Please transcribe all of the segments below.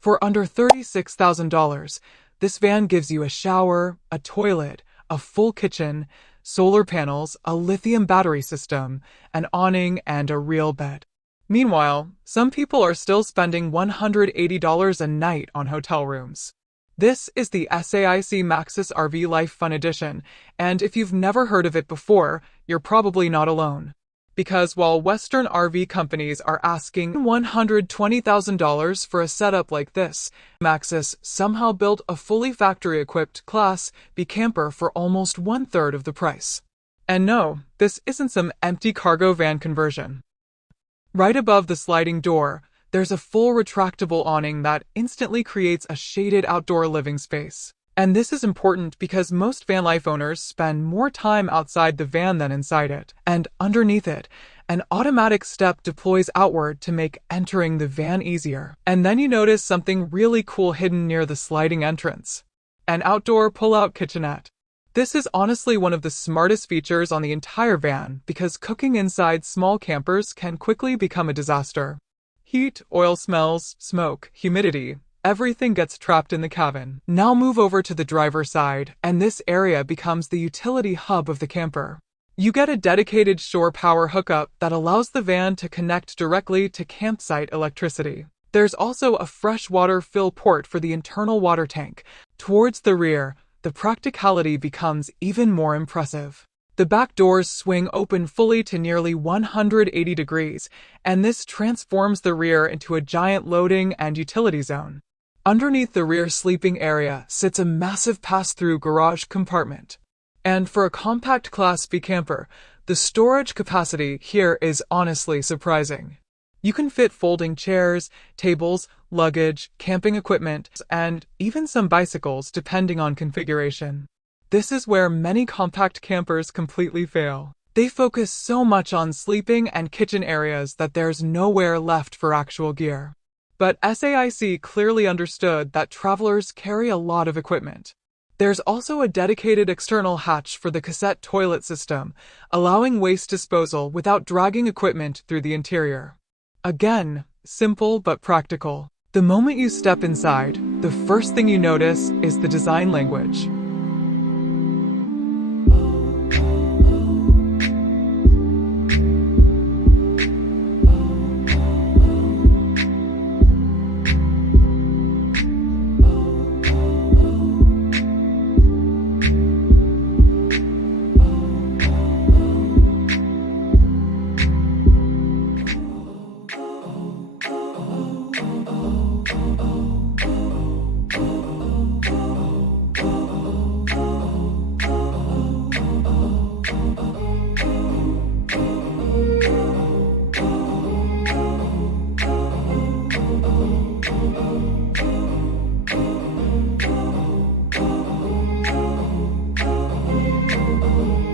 For under $36,000, this van gives you a shower, a toilet, a full kitchen, solar panels, a lithium battery system, an awning, and a real bed. Meanwhile, some people are still spending $180 a night on hotel rooms. This is the SAIC Maxxis RV Life Fun Edition, and if you've never heard of it before, you're probably not alone. Because while Western RV companies are asking $120,000 for a setup like this, Maxxis somehow built a fully factory-equipped Class B camper for almost one-third of the price. And no, this isn't some empty cargo van conversion. Right above the sliding door, there's a full retractable awning that instantly creates a shaded outdoor living space. And this is important because most van life owners spend more time outside the van than inside it. And underneath it, an automatic step deploys outward to make entering the van easier. And then you notice something really cool hidden near the sliding entrance: an outdoor pull-out kitchenette. This is honestly one of the smartest features on the entire van because cooking inside small campers can quickly become a disaster. Heat, oil smells, smoke, humidity, everything gets trapped in the cabin. Now move over to the driver's side, and this area becomes the utility hub of the camper. You get a dedicated shore power hookup that allows the van to connect directly to campsite electricity. There's also a freshwater fill port for the internal water tank. Towards the rear, the practicality becomes even more impressive. The back doors swing open fully to nearly 180 degrees, and this transforms the rear into a giant loading and utility zone. Underneath the rear sleeping area sits a massive pass-through garage compartment. And for a compact Class B camper, the storage capacity here is honestly surprising. You can fit folding chairs, tables, luggage, camping equipment, and even some bicycles depending on configuration. This is where many compact campers completely fail. They focus so much on sleeping and kitchen areas that there's nowhere left for actual gear. But SAIC clearly understood that travelers carry a lot of equipment. There's also a dedicated external hatch for the cassette toilet system, allowing waste disposal without dragging equipment through the interior. Again, simple but practical. The moment you step inside, the first thing you notice is the design language.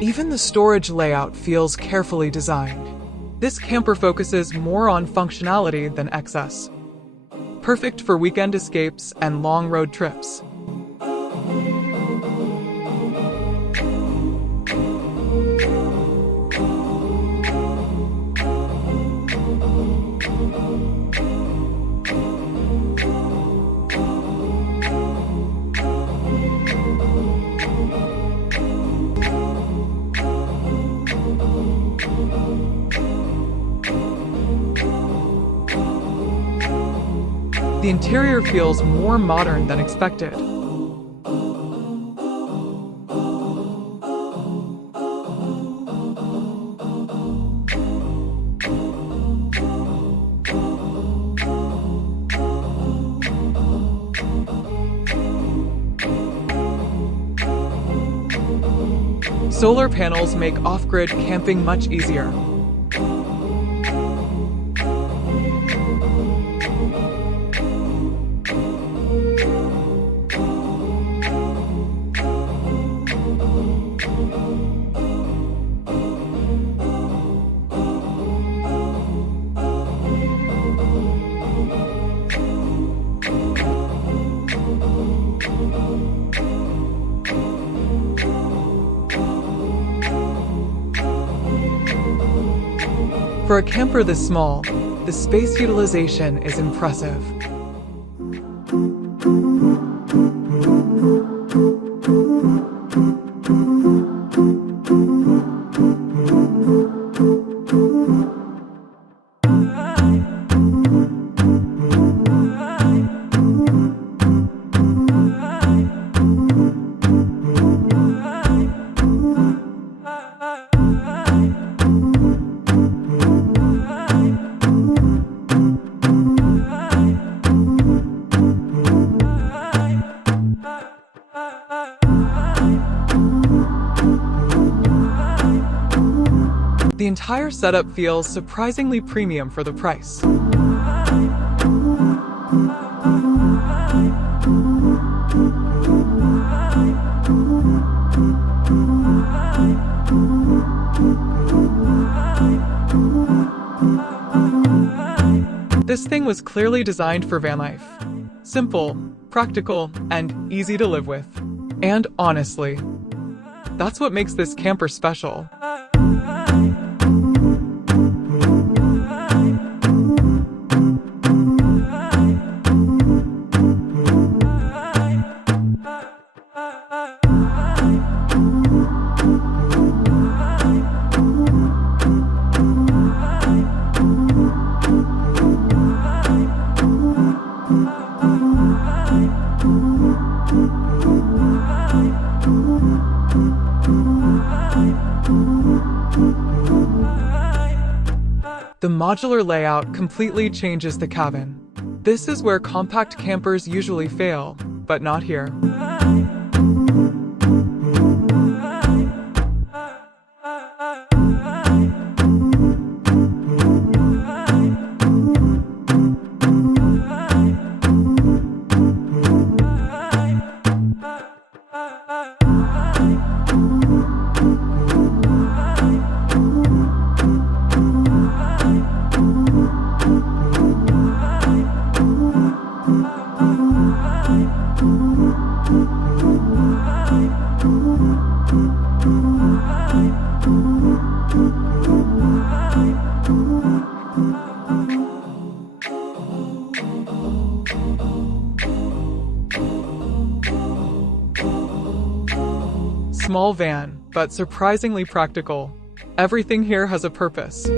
Even the storage layout feels carefully designed. This camper focuses more on functionality than excess. Perfect for weekend escapes and long road trips. The interior feels more modern than expected. Solar panels make off-grid camping much easier. For a camper this small, the space utilization is impressive. entire setup feels surprisingly premium for the price. This thing was clearly designed for van life. Simple, practical, and easy to live with. And honestly, that's what makes this camper special. The modular layout completely changes the cabin. This is where compact campers usually fail, but not here. Small van, but surprisingly practical. Everything here has a purpose.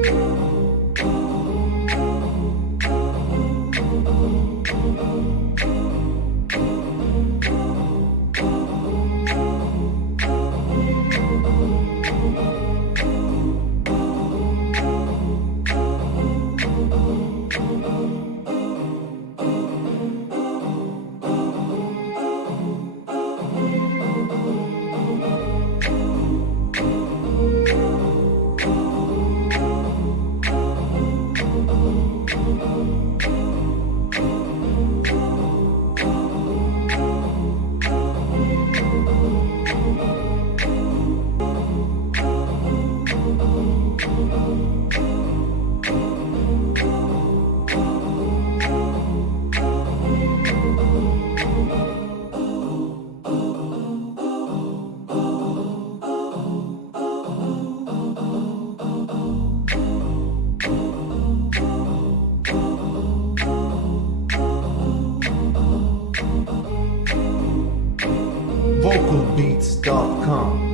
vocalbeats.com